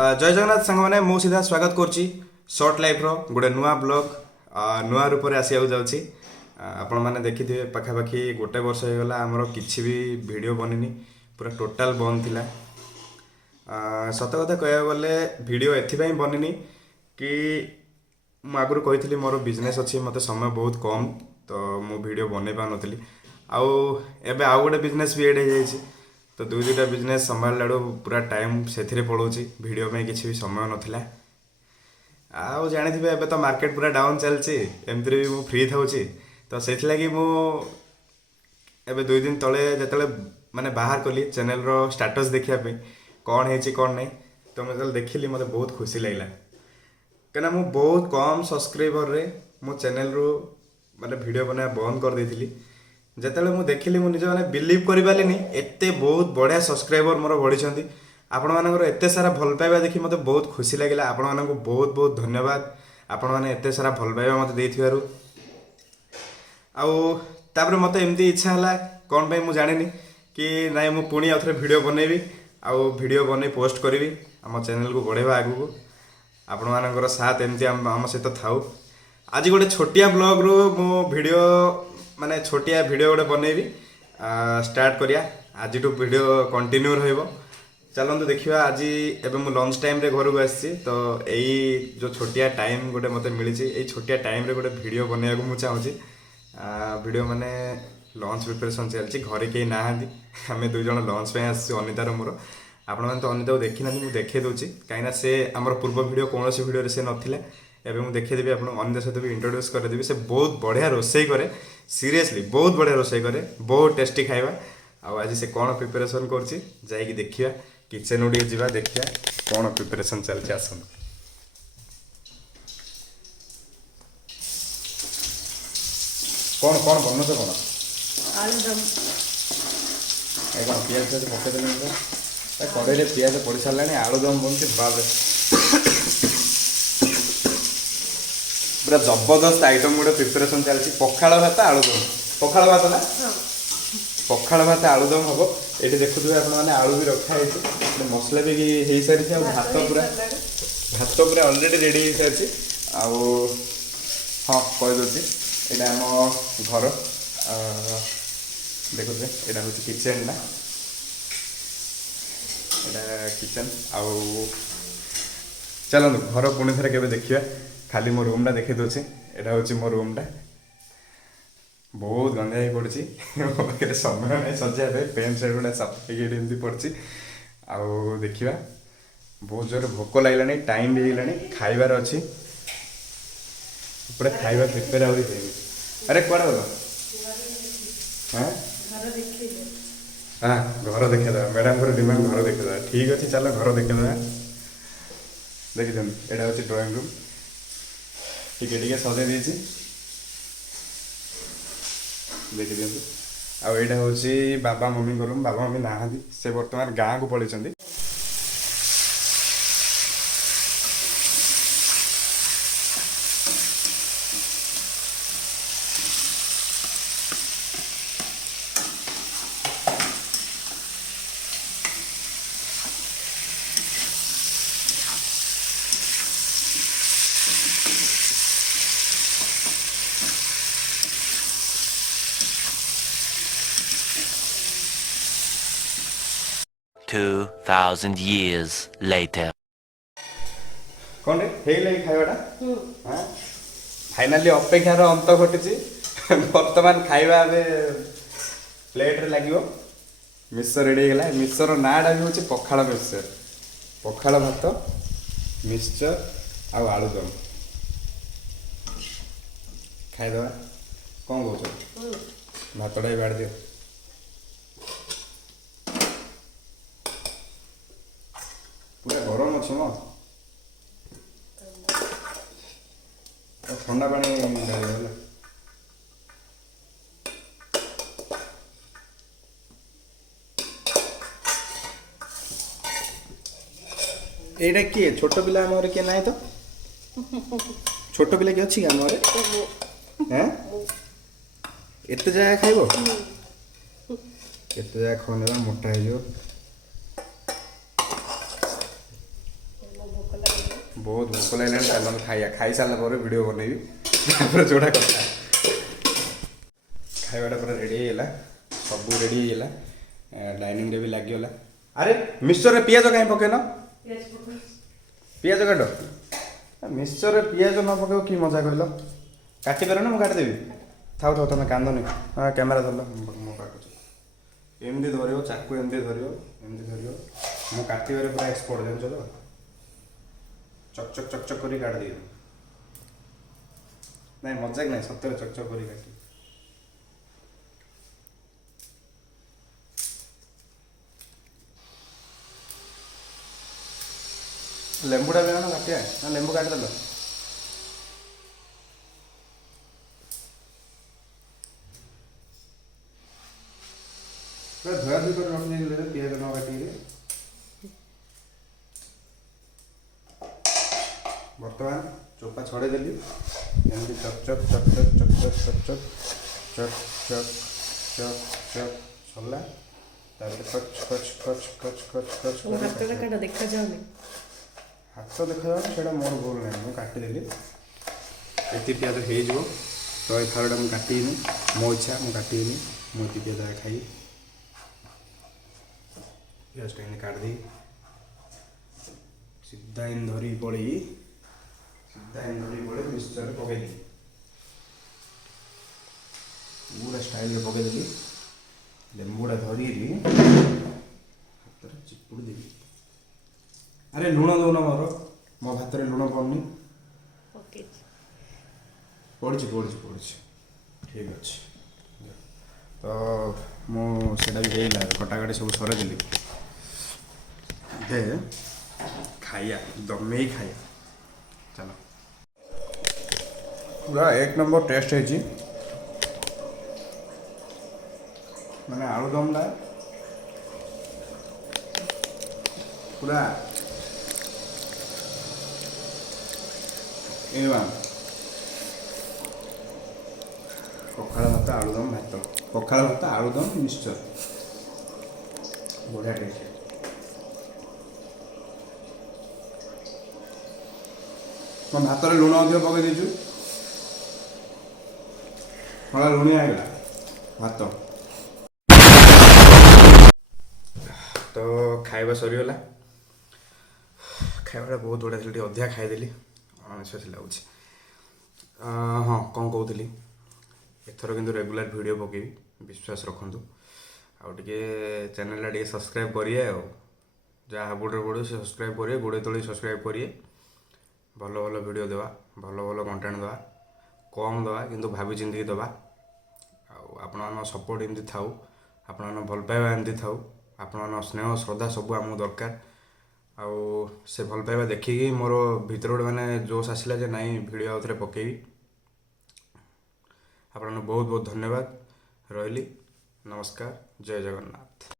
जय जगन्नाथ सांग मैंने मु सीधा स्वागत करुच्ची सर्ट लाइफ रो गोटे नुआ ब्लॉग नुआ रूप में आसिया जाऊँगी आपण मैंने देखिथे पाखापाखि गोटे वर्ष हो गला आमर किसी भी वीडियो बननी पूरा टोटाल बंद थिला। सत कथा कह गले वीडियो एथिपाई बननी कि मु आगु कही मोर बिजनेस अच्छी मत समय बहुत कम तो मु वीडियो बन पानी आउ एबे आउ गोटे बिजनेस भी एड हो तो दुई दुईटा बिजनेस संभाल पूरा टाइम से पड़ोची वीडियो में किसी भी समय नाला आउ जानी थे तो मार्केट पूरा डाउन चलती एमती भी मु फ्री था तो से लगी मु एबे दुई दिन तले जो माने बाहर कली चैनल रो स्टेटस देखापी कौन है कौन नहीं तो मुझे देखिली मत बहुत खुशी लगला कहीं मु बहुत कम सब्सक्राइबर रे मो चैनल रू माने वीडियो बना बंद कर देथिली जेतेले मु देखिली मु निज माने बिलीव करि पालेनी एते बहुत बढ़िया सब्सक्राइबर मोर बढ़ी आपण मानकर एते सारा भल पाइबा देखि मते बहुत खुशी लागिला। आपण मानकु बहुत बहुत धन्यवाद आपण माने एते सारा भल पाइबा मते देथिबारु आउ तापर मते एमती इच्छा हला कोन भाई मु जानिनी कि नाइ मु पुणी आउथरे वीडियो बनेबी आउ वीडियो बने पोस्ट करिवि हम चैनल को बढ़ेबा आगु को आपण मानकर साथ एमती हम सहित थाउ। आज गोटे छोटिया ब्लॉग रू मु वीडियो माने छोटिया वीडियो गोटे बनैबी स्टार्ट करिया आज वीडियो कंटिन्यू रहिबो। चलते देखिए आज एवं मु लंच टाइम रे घर को आसी तो यही जो छोटिया टाइम गोटे मत मिली छोटिया टाइम रे गोटे वीडियो बनैया को मु चाहूँगी वीडियो माने लंच प्रिपरेशन चलती घरे कहीं ना आम दुई जन लंच पे आस अनितार मोर आपण मैंने तो अनिता को देखी ना मुझे देखे दूसरी कहीं से आम पूर्व वीडियो कौन सी वीडियो से नाला एवं मुझे देखीदेवी आप अनिता सहित भी इंट्रोड्यूस करदेवी से बहुत बढ़िया रोसई करे सीरियसली बहुत बढ़िया रोसई करे बहुत टेस्टी खाଇବା ଆଉ ଆଜି ସେ କ'ଣ ପ୍ରିପାରେସନ୍ କରୁଛି ଯାଇକି ଦେଖିବା କିଚେନ୍ ଟିକେ ଯିବା ଦେଖିବା କ'ଣ ପ୍ରିପାରେସନ୍ ଚାଲିଛି ଆସନ୍ତୁ। କ'ଣ କ'ଣ ବନଉଛ କ'ଣ? ଆଳୁଦମ୍। ଏ କ'ଣ ପିଆଜ ଫିଆଜ ପକେଇଦେଲେଣି ତ କଡ଼େଇରେ ପିଆଜ ପଡ଼ି ସାରିଲାଣି ଆଳୁଦମ୍ ବନୁଛି ବାବରେ पूरा जबरदस्त आइटम गोटे प्रिपेरेसन चलती पखाड़ भात आलुदम पखाड़ भात ना पखाड़ भात आलुदम हम ये देखुए आप आलू भी रखाई मसला भी हो सारी भात पूरा अलरेडी रेडी हो सारी हाँ कहीदे यहाँ आम घर देखुए यहाँ हूँ किचेन ना यहाँ किचेन आउ चलते घर पुणी थे के देखिए खाली मो रूम टा देखी दूसरी यहाँ हूँ मो रूम टा बहुत गंदा ही पड़ी पाखे समय नहीं सजाइए पेन साइड गुड़ा साफी पड़ी आउ देखा बहुत जोर भोक लगे टाइम भी होगा खाइबार अच्छी पूरा खाଇବା प्रिपेयर आउरी अरे कौन बोल हाँ घर देखा मैडम को डिमांड घर देखा ठीक अच्छे चलो घर देखा देखी यहाँ हूँ ड्राइंग रूम टिके टिके सजे देखी दिखाँ आउ यहाँ हूँ बाबा मम्मी को रूम बाबा मम्मी ना से बर्तमान गाँव को पलैंट 2,000 years later. कौन रे खाइबाटा हाँ फाइनाली अपेक्षार अंत घटी बर्तमान खाइबा प्लेट रे लगे मिक्सचर रेडी गला मिक्सचर नाटा भी हूँ पखाड़ मिक्सचर पखाड़ भात मिक्सचर आलुदम खाईदे कौन कौन भातटा भी बाड़ दियो पूरा गरम अच्छे म ठंडा पानी ढाल एटा किए छोट पिला आम किए ना तो छोट पिला किए अच्छी आम हैं एत जगह खाइब एत जगह खाने मोटा हो ବହୁତ ଭୋକ ଲାଗିଲାଣି, ଚାଲନ୍ତୁ ଖାଇବା। ଖାଇସାରିଲା ପରେ ଭିଡ଼ିଓ ବନେଇବି, ତାପରେ ଯୋଉଟା କଥା। ଖାଇବାଟା ପୁରା ରେଡ଼ି ହେଇଗଲା, ସବୁ ରେଡ଼ି ହେଇଗଲା, ଡାଇନିଂରେ ବି ଲାଗିଗଲା। ଆରେ ମିକ୍ସଚରରେ ପିଆଜ କାହିଁ ପକେଇନ? ପିଆଜ କାଟ। ମିକ୍ସଚରରେ ପିଆଜ ନ ପକେଇବ କି ମଜା କହିଲ? କାଟିପାରିବ ନା ମୁଁ କାଟିଦେବି? ଥାଉ ଥାଉ, ତମେ କାନ୍ଦନି। ହଁ କ୍ୟାମେରା ଧରିଲ, ମୁଁ କାଟୁଛି। ଏମିତି ଧରିବ, ଚାକୁ ଏମିତି ଧରିବ, ଏମିତି ଧରିବ। ମୁଁ କାଟିବାରେ ପୁରା ଏକ୍ସପର୍ଟ, ଜାଣିଛ ତ? ଚକ୍ ଚକ୍ ଚକ୍ ଚକ୍ କରି କାଟିଦେବି। ନାଇଁ ମଜାକ ନାହିଁ, ସତରେ ଚକ୍ ଚକ୍ କରି କାଟିବି। ଲେମ୍ବୁଟା ବି ଆଣ କାଟିବା, ନା ଲେମ୍ବୁ କାଟିଦେଲ? ପୁରା ଧୁଆଧୁଇ କରି ରଖିଦେଇଥିଲେ ପିଆଜ ନ କାଟିକି। ବର୍ତ୍ତମାନ ଚୋପା ଛଡ଼େଇ ଦେଲି, ଏମିତି ଚକ୍ ଚକ୍ ଚକ୍ ଚକ୍ ଚକ୍ ଚକ୍ ଚକ୍ ଚକ୍ ଚକ୍ ଚକ୍ ଚକ୍ ଚକ୍ ସରିଲା। ତାପରେ କଚ୍ କଚ୍ କଚ୍ କଚ୍ କଚ୍ କଚ୍ ମୋ ହାତଟା କାଟ, ଦେଖାଯାଉନି। ହାତ ଦେଖାଯାଉଛି, ସେଇଟା ମୋର ଭୁଲ ନାହିଁ, ମୁଁ କାଟିଦେଲି। ଏତିକି ପିଆଜ ହେଇଯିବ ତ ଏ ଫାଳଟା ମୁଁ କାଟିବିନି, ମୋ ଇଚ୍ଛା, ମୁଁ କାଟିବିନି। ମୁଁ ଏତିକି ପିଆଜ ଖାଇବି। ପିଆଜଟା ଏମିତି କାଟିଦେଇ ସିଧା ଏମିତି ଧରିକି ପଳେଇ, ମିକ୍ସଚରରେ ପକେଇଦେଲି। ପୁରା ଷ୍ଟାଇଲରେ ପକେଇଦେଲି। ଲେମ୍ବୁଟା ଧରିକି ହାତରେ ଚିପୁଡ଼ି ଦେବି। ଆରେ ଲୁଣ ଦଉନ ମୋର, ମୋ ଭାତରେ ଲୁଣ ପଡ଼ୁନି। ଓକେ। ପଡ଼ିଛି ଠିକ୍ ଅଛି। ତ ମୁଁ ସେଇଟା ବି ହେଇଗଲା, କଟାକଟି ସବୁ ସରେଇଦେଲି। ଏବେ ଖାଇବା, ଦମେଇ ଖାଇବା। ଚାଲ। ପୁରା 1 ନମ୍ବର ଟେଷ୍ଟ ହେଇଛି। ମାନେ ଆଳୁଦମଟା ପୁରା A1। ପଖାଳ ଭାତ ଆଳୁଦମ ଭାତ, ପଖାଳ ଭାତ ଆଳୁଦମ ମିକ୍ସଚର, ବଢ଼ିଆ ଟେଷ୍ଟ। ମୋ ଭାତରେ ଲୁଣ ଅଧିକ ପକେଇ ଦେଇଛୁ, ଫଳ ଲୁଣିଆ ହେଇଗଲା ଭାତ। ତ ଖାଇବା ସରିଗଲା। ଖାଇବାଟା ବହୁତ ବଢ଼ିଆ ଥିଲା, ଟିକେ ଅଧିକା ଖାଇଦେଲି, ଅଣନିଶ୍ୱାସୀ ଲାଗୁଛି। ହଁ କ'ଣ କହୁଥିଲି, ଏଥର କିନ୍ତୁ ରେଗୁଲାର ଭିଡ଼ିଓ ପକେଇବି, ବିଶ୍ୱାସ ରଖନ୍ତୁ। ଆଉ ଟିକେ ଚ୍ୟାନେଲଟା ଟିକେ ସବସ୍କ୍ରାଇବ୍ କରିବେ। ଆଉ ଯାହା ହାବୁଡ଼ରେ ପଡ଼ିବ ସେ ସବସ୍କ୍ରାଇବ୍ କରିବେ, ଗୋଡ଼େ ତଳେ ସବସ୍କ୍ରାଇବ୍ କରିବେ। ଭଲ ଭଲ ଭିଡ଼ିଓ ଦେବା, ଭଲ ଭଲ କଣ୍ଟେଣ୍ଟ ଦେବା, କମ୍ ଦେବା କିନ୍ତୁ ଭାବି ଚିନ୍ତିକି ଦେବା। ଆଉ ଆପଣମାନଙ୍କ ସପୋର୍ଟ ଏମିତି ଥାଉ, ଆପଣମାନଙ୍କ ଭଲ ପାଇବା ଏମିତି ଥାଉ, ଆପଣମାନଙ୍କ ସ୍ନେହ ଶ୍ରଦ୍ଧା ସବୁ ଆମକୁ ଦରକାର। ଆଉ ସେ ଭଲ ପାଇବା ଦେଖିକି ମୋର ଭିତରେ ଗୋଟେ ମାନେ ଜୋସ୍ ଆସିଲା ଯେ ନାଇଁ ଭିଡ଼ିଓ ଆଉଥରେ ପକେଇବି। ଆପଣଙ୍କୁ ବହୁତ ବହୁତ ଧନ୍ୟବାଦ। ରହିଲି, ନମସ୍କାର, ଜୟ ଜଗନ୍ନାଥ।